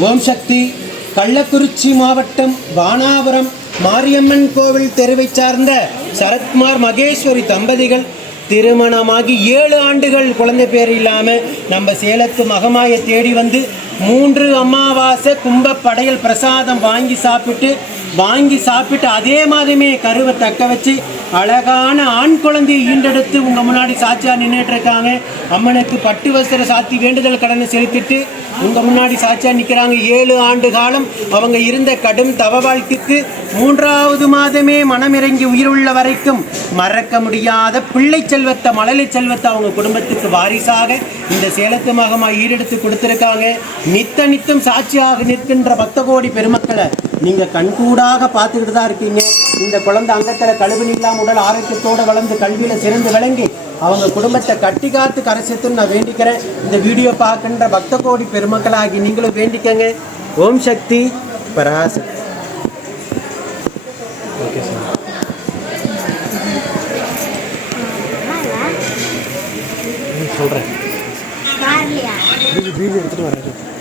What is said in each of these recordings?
ஓம் சக்தி. கள்ளக்குறிச்சி மாவட்டம் வானாபுரம் மாரியம்மன் கோவில் தெருவை சார்ந்த சரத்குமார் மகேஸ்வரி தம்பதிகள் திருமணமாகி ஏழு ஆண்டுகள் குழந்தை பேர் இல்லாமல் நம்ம சேலத்து மகமாயை தேடி வந்து மூன்று அமாவாசை கும்ப படையல் பிரசாதம் வாங்கி சாப்பிட்டு வாங்கி சாப்பிட்டு அதே மாதிரியுமே கருவை தக்க வச்சு அழகான ஆண் குழந்தையை ஈண்டெடுத்து உங்கள் முன்னாடி சாட்சியாக நின்றுட்டு இருக்காங்க. அம்மனுக்கு பட்டு வஸ்திர சாத்தி வேண்டுதல் கடனை செலுத்திட்டு உங்கள் முன்னாடி சாட்சியாக நிற்கிறாங்க ஏழு ஆண்டு காலம் அவங்க இருந்த கடும் தவ வாழ்க்கைக்கு மூன்றாவது மாதமே மனமிறங்கி உயிருள்ள வரைக்கும் மறக்க முடியாத பிள்ளை செல்வத்தை மழலை செல்வத்தை அவங்க குடும்பத்துக்கு வாரிசாக இந்த சேலத்து மகமா ஈடெடுத்து கொடுத்துருக்காங்க. நித்த நித்தம் சாட்சியாக நிற்கின்ற பக்த கோடி பெருமக்களை நீங்கள் நீங்க கண்கூடாக பார்த்துக்கிட்டு தான் இருக்கீங்க. இந்த குழந்தை அங்கத்துல கழுவினி இல்லாம உடல் ஆரோக்கியத்தோட வளர்ந்து கல்வியில சிறந்து விளங்கி அவங்க குடும்பத்தை கட்டி காத்து கரை சேர்த்துன்னு நான் வேண்டிக்கிறேன். இந்த வீடியோ பார்க்கின்ற பக்த கோடி பெருமக்களாகி நீங்களும் வேண்டிக்கங்க. ஓம் சக்தி பராசக்தி. Okay sir. சொல்கிறேன் வீடியோ எடுத்துகிட்டு வரேன்.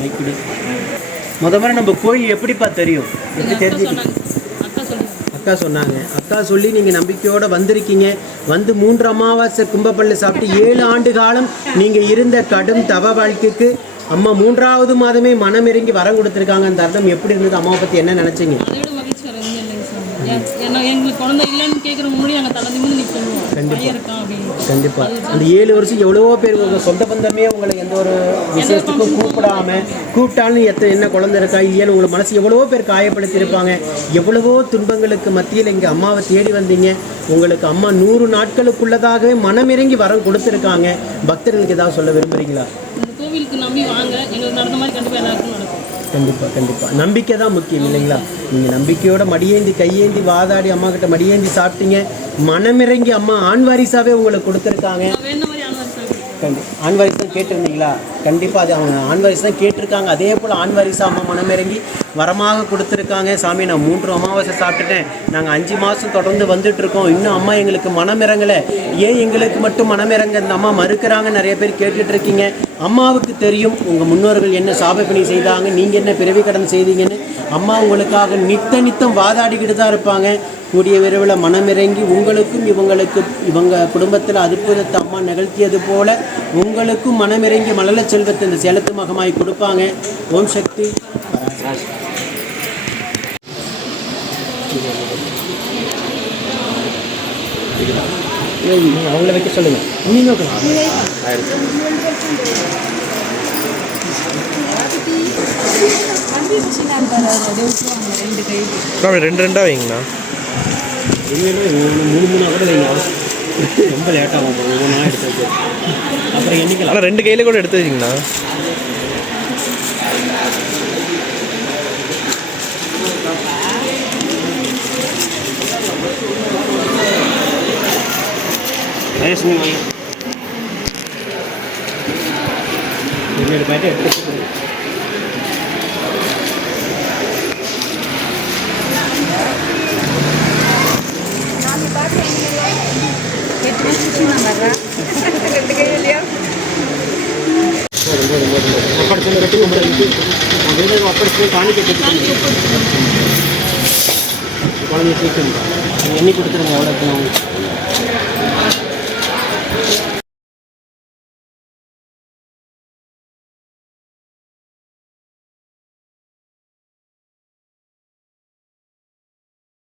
மைக்கிடி முத முறை நம்ம கோயில் எப்படிப்பா தெரியும்? எப்படி தெரிஞ்சுக்கிட்டு அக்கா சொன்னாங்க. அக்கா சொல்லி நீங்கள் நம்பிக்கையோட வந்திருக்கீங்க. வந்து மூன்று அமாவாசை கும்பப்பள்ளி சாப்பிட்டு ஏழு ஆண்டு காலம் நீங்கள் இருந்த கடும் தவ வாழ்க்கைக்கு அம்மா மூன்றாவது மாதமே மனம் இறங்கி வரம் கொடுத்துருக்காங்க. அந்த அர்த்தம் எப்படி இருந்தது? அம்மாவை பற்றி என்ன நினச்சிங்க? ஏன்னா எங்களுக்கு குழந்தை இல்லைன்னு கேட்குற முன்னாடி நாங்கள் தலை நிமிந்து நீ சொல்லுவோம் பையன் இருக்கான் அப்படின்னு. கண்டிப்பாக அந்த ஏழு வருஷம் எவ்வளவோ பேர் உங்கள் சொந்த பந்தமே உங்களை எந்த ஒரு விசேஷத்துக்கும் கூப்பிடாம கூப்பிட்டாலும் எத்தனை என்ன குழந்தை இருக்கா இல்லையான்னு உங்களை மனசு எவ்வளவோ பேர் காயப்படுத்தியிருப்பாங்க. எவ்வளவோ துன்பங்களுக்கு மத்தியில் இங்கே அம்மாவை தேடி வந்தீங்க. உங்களுக்கு அம்மா நூறு நாட்களுக்குள்ளதாகவே மனமிறங்கி வரம் கொடுத்துருக்காங்க. பக்தர்களுக்கு ஏதாவது சொல்ல விரும்புறீங்களா? இந்த கோவிலுக்கு நம்பி வாங்க. எங்களுக்கு நடந்த மாதிரி கண்டிப்பாக எல்லாருக்கும் நடக்கும். கண்டிப்பாக கண்டிப்பாக நம்பிக்கை தான் முக்கியம் இல்லைங்களா? நீங்கள் நம்பிக்கையோட மடியேந்தி கையேந்தி வாதாடி அம்மா கிட்ட மடியேந்தி சாப்பிட்டீங்க. மனமிறங்கி அம்மா ஆண் வாரிசாவே உங்களுக்கு கொடுத்துருக்காங்க. ஆண் வாரிசு கேட்டிருந்தீங்களா? கண்டிப்பாக அது அவங்க ஆண் வாரிசு தான் கேட்டிருக்காங்க. அதே போல் ஆண் வாரிசு அம்மா மனமிறங்கி வரமாக கொடுத்துருக்காங்க. சாமி நான் மூன்று அமாவாசை சாப்பிட்டுட்டேன். நாங்கள் அஞ்சு மாதம் தொடர்ந்து வந்துட்டுருக்கோம். இன்னும் அம்மா எங்களுக்கு மனமிறங்கலை. ஏன் எங்களுக்கு மட்டும் மனமிறங்க? இந்த அம்மா மறுக்கிறாங்க. நிறைய பேர் கேட்டுட்ருக்கீங்க அம்மாவுக்கு தெரியும். உங்கள் முன்னோர்கள் என்ன சாபப்பணி செய்தாங்க? நீங்கள் என்ன பிறவி கடன் செய்தீங்கன்னு? அம்மா உங்களுக்காக நித்த நித்தம் வாதாடிக்கிட்டு தான் இருப்பாங்க. கூடிய விரைவில் மனமிறங்கி உங்களுக்கும் இவங்களுக்கு இவங்க குடும்பத்தில் அற்புதத்தை அம்மா நிகழ்த்தியது போல உங்களுக்கும் மனமிறங்கி மலல செல்வத்தை இந்த சேலத்து மகமாய் கொடுப்பாங்க. ஓம் சக்தி. அவங்கள வைக்க சொல்லுங்க நீங்க ரெண்டு ரெண்டாக வைங்கண்ணா மூணு மூணு கூட வைங்க. ரொம்ப லேட்டாகும் ஒவ்வொன்றா எடுத்து. அப்புறம் ஆனால் ரெண்டு கையில் கூட எடுத்து வச்சிங்கண்ணா. ரேஷன் అప్పటికైనా గట్టి కుమ్మడానికి అదేదో అప్పటికైనా కాణిక పెట్టుకుంటాం குழந்தைய சேர்த்து எண்ணி கொடுத்துருங்க எவ்வளோ